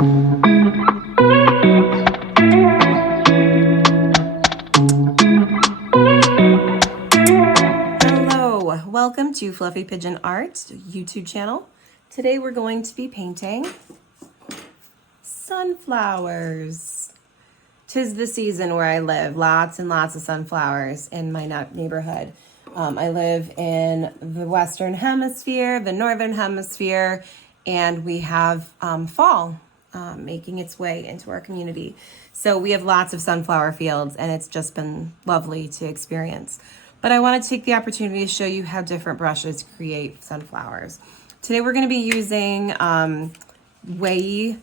Hello, welcome to Fluffy Pigeon Art's YouTube channel. Today we're going to be painting sunflowers. 'Tis the season where I live. Lots and lots of sunflowers in my neighborhood. I live in the Western Hemisphere, the Northern Hemisphere, and we have fall making its way into our community. So we have lots of sunflower fields, and it's just been lovely to experience. But I want to take the opportunity to show you how different brushes create sunflowers. Today we're going to be using Wei,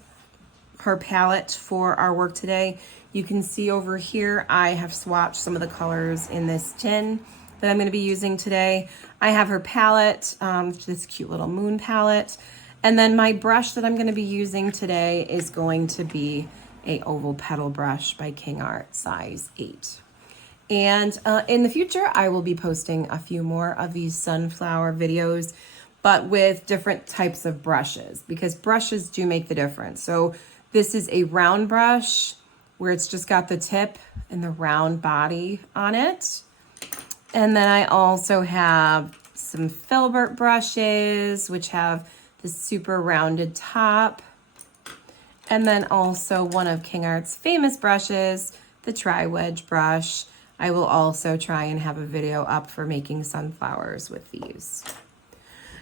her palette, for our work today. You can see over here I have swatched some of the colors in this tin that I'm going to be using today. I have her palette, this cute little moon palette. And then my brush that I'm going to be using today is going to be a oval petal brush by King Art, size 8. And in the future, I will be posting a few more of these sunflower videos, but with different types of brushes, because brushes do make the difference. So this is a round brush where it's just got the tip and the round body on it. And then I also have some filbert brushes, which have the super rounded top. And then also one of King Art's famous brushes, the tri-wedge brush. I will also try and have a video up for making sunflowers with these.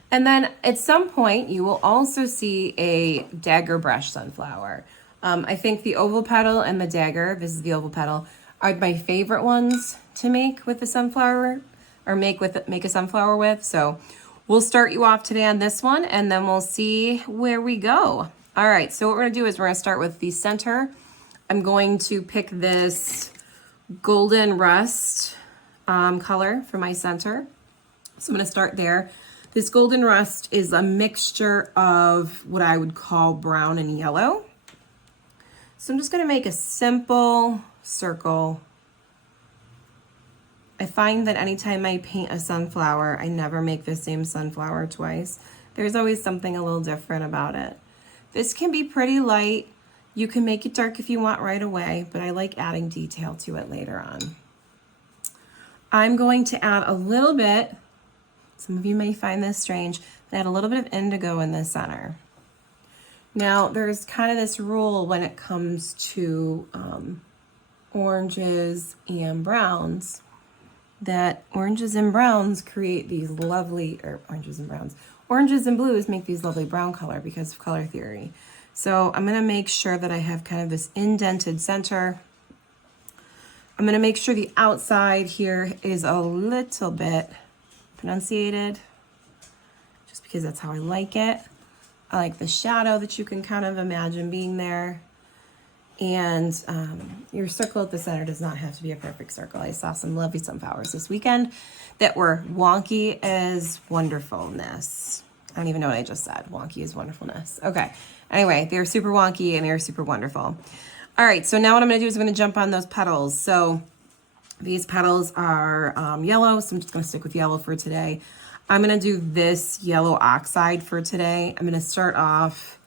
And then at some point, you will also see a dagger brush sunflower. I think the oval petal and the dagger, this is the oval petal, are my favorite ones to make with the sunflower, or make a sunflower with. So we'll start you off today on this one, and then we'll see where we go. All right, so what we're gonna do is we're gonna start with the center. I'm going to pick this golden rust color for my center. So I'm gonna start there. This golden rust is a mixture of what I would call brown and yellow. So I'm just gonna make a simple circle. I find that anytime I paint a sunflower, I never make the same sunflower twice. There's always something a little different about it. This can be pretty light. You can make it dark if you want right away, but I like adding detail to it later on. I'm going to add a little bit, some of you may find this strange, but add a little bit of indigo in the center. Now, there's kind of this rule when it comes to oranges and browns, that oranges and browns create these lovely, oranges and blues make these lovely brown color because of color theory. So I'm gonna make sure that I have kind of this indented center. I'm gonna make sure the outside here is a little bit pronunciated, just because that's how I like it. I like the shadow that you can kind of imagine being there. And your circle at the center does not have to be a perfect circle. I saw some lovely sunflowers this weekend that were wonky as wonderfulness. I don't even know what I just said. Wonky as wonderfulness. Okay. Anyway, they're super wonky and they're super wonderful. All right. So now what I'm going to do is I'm going to jump on those petals. So these petals are yellow. So I'm just going to stick with yellow for today. I'm going to do this yellow oxide for today. I'm going to start off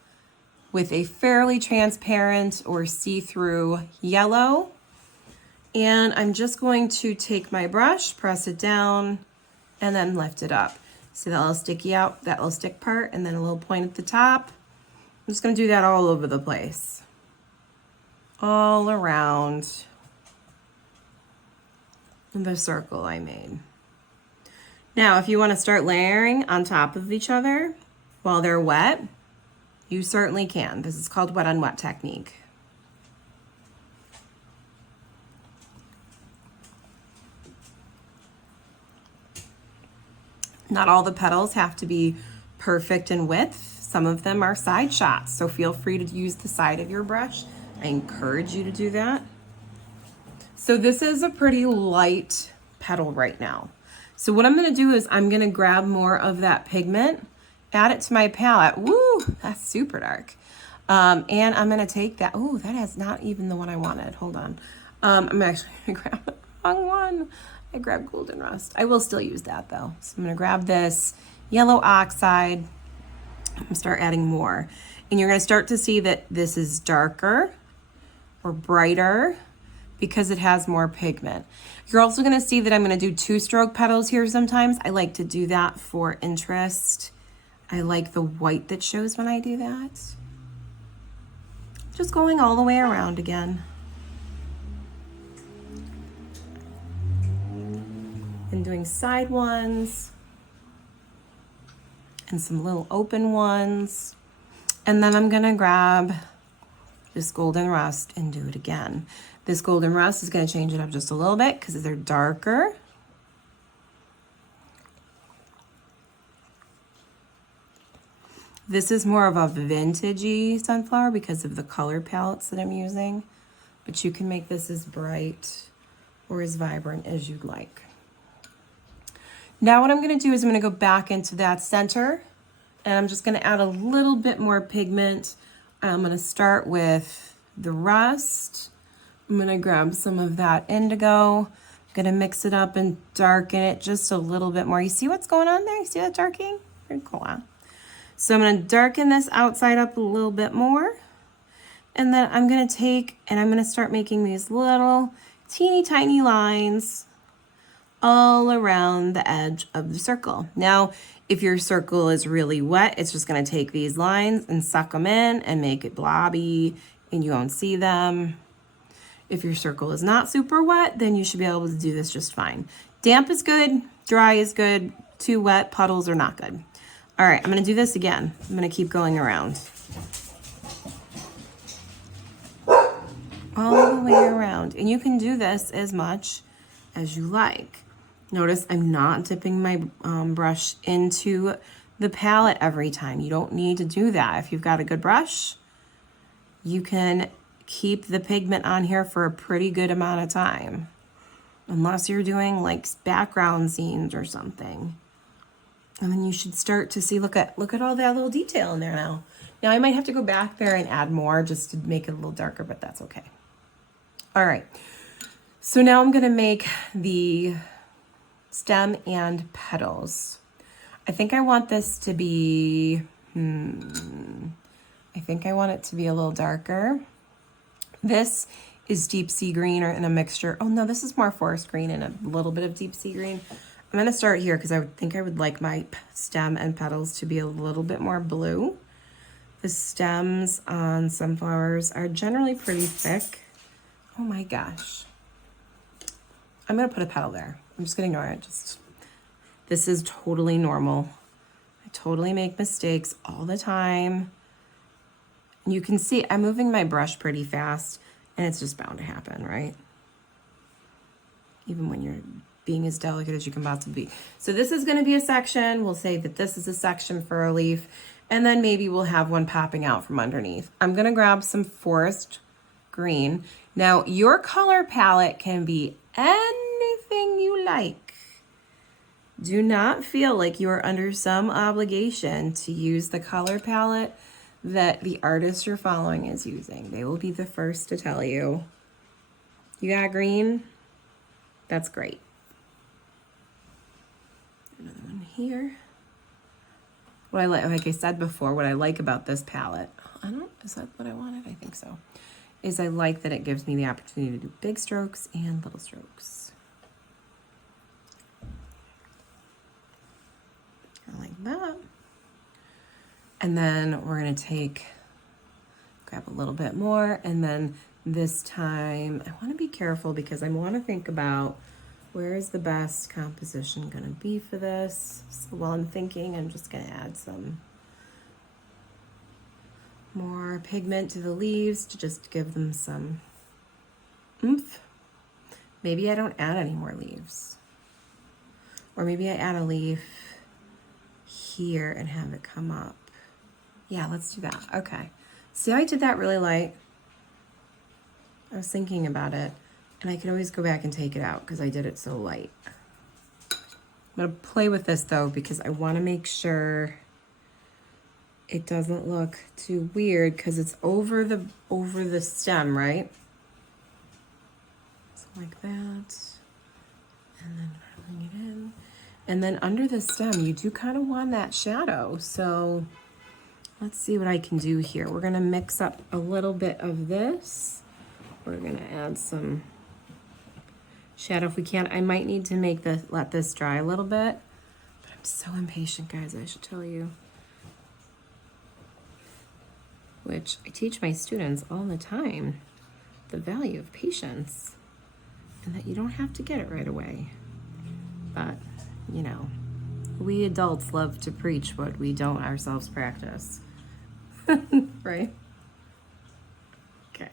with a fairly transparent or see-through yellow. And I'm just going to take my brush, press it down, and then lift it up. See that little sticky out, that little stick part, and then a little point at the top. I'm just gonna do that all over the place. All around the circle I made. Now, if you wanna start layering on top of each other while they're wet, you certainly can. This is called wet on wet technique. Not all the petals have to be perfect in width. Some of them are side shots, so feel free to use the side of your brush. I encourage you to do that. So this is a pretty light petal right now. So what I'm gonna do is I'm gonna grab more of that pigment, add it to my palette. Woo, that's super dark. And I'm gonna take that, oh, that is not even the one I wanted. Hold on. I'm actually gonna grab the wrong one. I grabbed golden rust. I will still use that though. So I'm gonna grab this yellow oxide and start adding more. And you're gonna start to see that this is darker or brighter because it has more pigment. You're also gonna see that I'm gonna do 2-stroke petals here sometimes. I like to do that for interest. I like the white that shows when I do that. Just going all the way around again. And doing side ones and some little open ones. And then I'm gonna grab this golden rust and do it again. This golden rust is gonna change it up just a little bit because they're darker. This is more of a vintagey sunflower because of the color palettes that I'm using, but you can make this as bright or as vibrant as you'd like. Now what I'm gonna do is I'm gonna go back into that center and I'm just gonna add a little bit more pigment. I'm gonna start with the rust. I'm gonna grab some of that indigo. I'm gonna mix it up and darken it just a little bit more. You see what's going on there? You see that darkening? Very cool, huh? So I'm gonna darken this outside up a little bit more. And then I'm gonna take and I'm gonna start making these little teeny tiny lines all around the edge of the circle. Now, if your circle is really wet, it's just gonna take these lines and suck them in and make it blobby and you won't see them. If your circle is not super wet, then you should be able to do this just fine. Damp is good, dry is good, too wet, puddles are not good. All right, I'm gonna do this again. I'm gonna keep going around. All the way around. And you can do this as much as you like. Notice I'm not dipping my brush into the palette every time. You don't need to do that. If you've got a good brush, you can keep the pigment on here for a pretty good amount of time. Unless you're doing like background scenes or something. And then you should start to see, look at all that little detail in there now. Now I might have to go back there and add more just to make it a little darker, but that's okay. All right, so now I'm gonna make the stem and petals. I think I want this to be, I think I want it to be a little darker. This is deep sea green or in a mixture. Oh no, this is more forest green and a little bit of deep sea green. I'm gonna start here because I would think I would like my stem and petals to be a little bit more blue. The stems on sunflowers are generally pretty thick. Oh my gosh. I'm gonna put a petal there. I'm just gonna ignore it. This is totally normal. I totally make mistakes all the time. And you can see I'm moving my brush pretty fast and it's just bound to happen, right? Even when you're being as delicate as you can possibly be. So this is gonna be a section. We'll say that this is a section for a leaf, and then maybe we'll have one popping out from underneath. I'm gonna grab some forest green. Now your color palette can be anything you like. Do not feel like you are under some obligation to use the color palette that the artist you're following is using. They will be the first to tell you. You got green? That's great. Another one here. What I like I said before, what I like about this palette, is that what I wanted? I think so. Is I like that it gives me the opportunity to do big strokes and little strokes. I like that. And then we're gonna grab a little bit more, and then this time I wanna be careful because I wanna think about where is the best composition gonna be for this. So while I'm thinking, I'm just gonna add some more pigment to the leaves to just give them some oomph. Maybe I don't add any more leaves. Or maybe I add a leaf here and have it come up. Yeah, let's do that. Okay. See how I did that really light? I was thinking about it, and I can always go back and take it out because I did it so light. I'm gonna play with this though because I wanna make sure it doesn't look too weird because it's over the stem, right? So like that, and then bring it in. And then under the stem, you do kind of want that shadow. So let's see what I can do here. We're gonna mix up a little bit of this. We're gonna add some shadow if we can. I might need to let this dry a little bit, but I'm so impatient, guys, I should tell you. Which I teach my students all the time, the value of patience, and that you don't have to get it right away. But, you know, we adults love to preach what we don't ourselves practice. Right? Okay.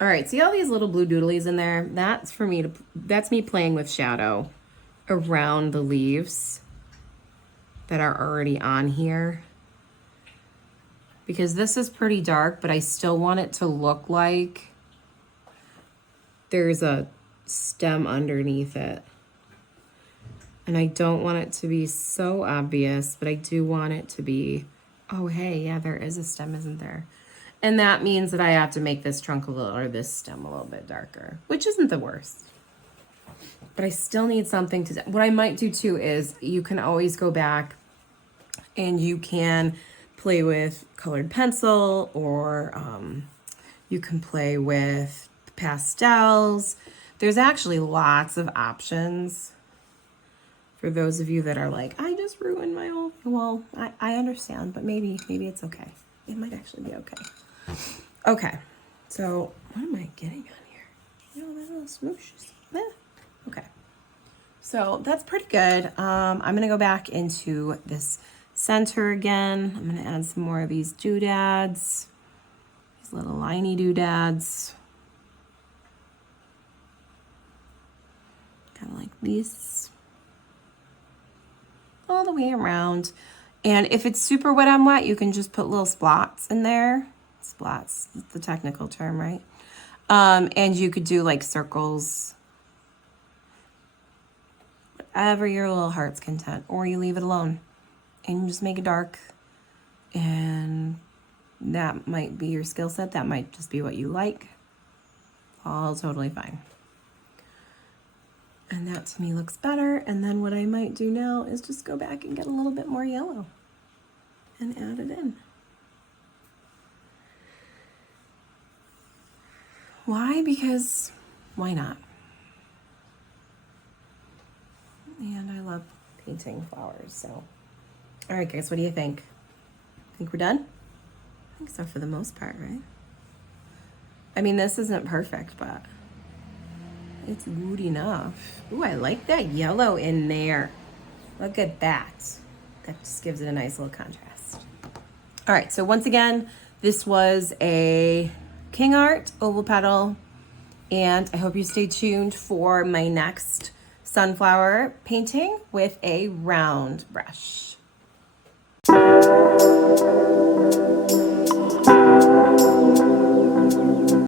All right, see all these little blue doodlies in there? That's me playing with shadow around the leaves that are already on here. Because this is pretty dark, but I still want it to look like there's a stem underneath it. And I don't want it to be so obvious, but I do want it to be, oh, hey, yeah, there is a stem, isn't there? And that means that I have to make this trunk or this stem a little bit darker, which isn't the worst. But I still need something to, what I might do too is you can always go back and you can play with colored pencil, or you can play with pastels. There's actually lots of options for those of you that are like, I just ruined my whole, well, I understand, but maybe it's okay. It might actually be okay. Okay, so what am I getting on here? You know, that little smooshes. Okay, so that's pretty good. I'm gonna go back into this center again. I'm gonna add some more of these doodads, these little liney doodads. Kind of like these. All the way around. And if it's super wet on wet, you can just put little splots in there. Splots is the technical term, right? And you could do like circles, whatever your little heart's content, or you leave it alone and you just make it dark. And that might be your skill set. That might just be what you like. All totally fine. And that to me looks better. And then what I might do now is just go back and get a little bit more yellow and add it in. Why? Because why not? And I love painting flowers, so. All right, guys, what do you think? Think we're done? I think so for the most part, right? I mean, this isn't perfect, but it's good enough. Ooh, I like that yellow in there. Look at that. That just gives it a nice little contrast. All right, so once again, this was a King Art oval petal, and I hope you stay tuned for my next sunflower painting with a round brush.